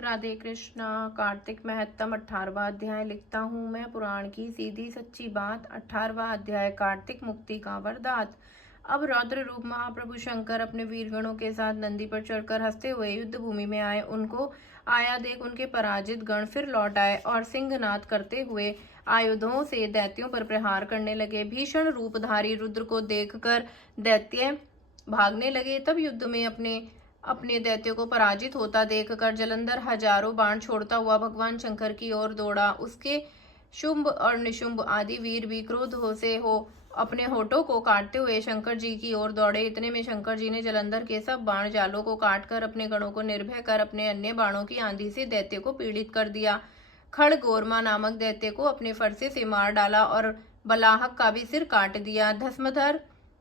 राधे कृष्णा। कार्तिक महत्तम 18वां अध्याय। लिखता हूँ मैं पुराण की सीधी सच्ची बात। 18वां अध्याय। कार्तिक मुक्ति का वरदात। अब रौद्र रूप महाप्रभु शंकर अपने वीरगणों के साथ नंदी पर चढ़कर हंसते हुए युद्ध भूमि में आए। उनको आया देख उनके पराजित गण फिर लौट आए और सिंहनाद करते हुए आयुधों से दैत्यों पर प्रहार करने लगे। भीषण रूपधारी रुद्र को देखकर दैत्य भागने लगे। तब युद्ध में अपने अपने दैत्यों को पराजित होता देखकर जलंधर हजारों बाण छोड़ता हुआ भगवान शंकर की ओर दौड़ा। उसके शुंभ और निशुंभ आदि वीर भी क्रोध से हो अपने होठों को काटते हुए शंकर जी की ओर दौड़े। इतने में शंकर जी ने जलंधर के सब बाण जालों को काटकर अपने गणों को निर्भय कर अपने अन्य बाणों की आंधी से दैत्य को पीड़ित कर दिया। खड़गोरमा नामक दैत्य को अपने फरसे से मार डाला और बलाहक का भी सिर काट दिया। धस्मधर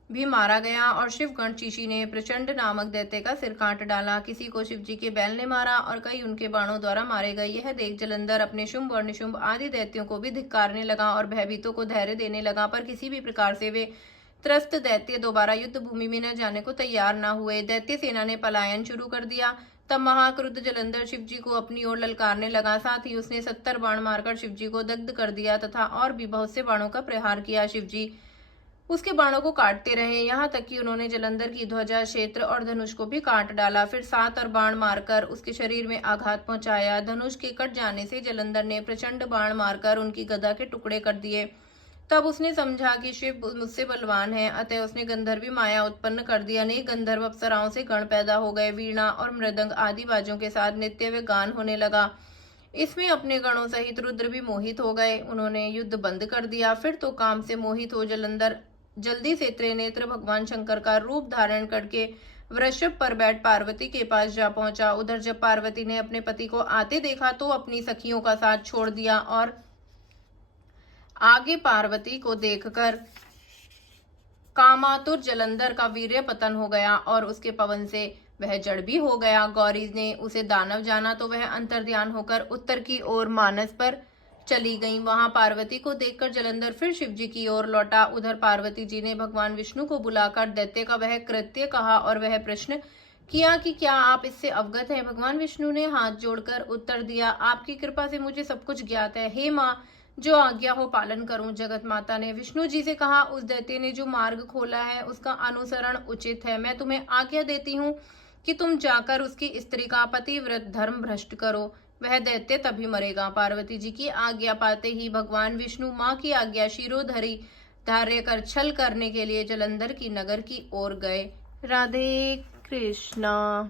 भी मारा गया और शिवगण चीशी ने प्रचंड नामक दैत्य का सिर काट डाला। किसी को शिवजी के बैल ने मारा और कई उनके बाणों द्वारा मारे गए। यह देख जलंधर अपने शुंभ और निशुंभ आदि दैत्यों को भी धिक्कारने लगा और भयभीतों को धैर्य देने लगा, पर किसी भी प्रकार से वे त्रस्त दैत्य दोबारा युद्ध भूमि में न जाने को तैयार न हुए। दैत्य सेना ने पलायन शुरू कर दिया। तब महाक्रुद्ध जलंधर शिवजी को अपनी ओर ललकारने लगा। साथ ही उसने 70 बाण मारकर शिवजी को दग्ध कर दिया तथा और भी बहुत से बाणों का प्रहार किया। शिवजी उसके बाणों को काटते रहे, यहाँ तक कि उन्होंने जलंधर की ध्वजा, क्षेत्र और धनुष को भी काट डाला। फिर 7 और बाण मारकर उसके शरीर में आघात पहुंचाया। धनुष के कट जाने से जलंधर ने प्रचंड बाण मारकर उनकी गदा के टुकड़े कर दिए। तब उसने समझा कि शिव मुझसे बलवान है, अतः उसने गंधर्वी माया उत्पन्न कर दी। अनेक गंधर्व अप्सराओं से गण पैदा हो गए। वीणा और मृदंग आदि बाजों के साथ नृत्य व गान होने लगा। इसमें अपने गणों सहित रुद्र भी मोहित हो गए। उन्होंने युद्ध बंद कर दिया। फिर तो काम से मोहित हो जलंधर जल्दी से त्रिनेत्र भगवान शंकर का रूप धारण करके वृषभ पर बैठ पार्वती के पास जा पहुंचा। उधर जब पार्वती ने अपने पति को आते देखा तो अपनी सखियों का साथ छोड़ दिया और आगे पार्वती को देखकर कामातुर जलंधर का वीर्य पतन हो गया और उसके पवन से वह जड़ भी हो गया। गौरी ने उसे दानव जाना तो वह अंतर्ध्यान होकर उत्तर की ओर मानस पर चली गई। वहां पार्वती को देखकर जलंधर फिर शिवजी की ओर लौटा। उधर पार्वती जी ने भगवान विष्णु को बुलाकर दैत्य का वह कृत्य कहा और वह प्रश्न किया कि क्या आप इससे अवगत हैं। भगवान विष्णु ने हाथ जोड़कर उत्तर दिया, आपकी कृपा से मुझे सब कुछ ज्ञात है। हे माँ, जो आज्ञा हो पालन करूं। जगत माता ने विष्णु जी से कहा, उस दैत्य ने जो मार्ग खोला है उसका अनुसरण उचित है। मैं तुम्हें आज्ञा देती हूँ कि तुम जाकर उसकी स्त्री का पतिव्रत धर्म भ्रष्ट करो, वह दैत्य तभी मरेगा। पार्वती जी की आज्ञा पाते ही भगवान विष्णु माँ की आज्ञा शिरोधरी धार्य कर छल करने के लिए जलंधर की नगर की ओर गए। राधे कृष्णा।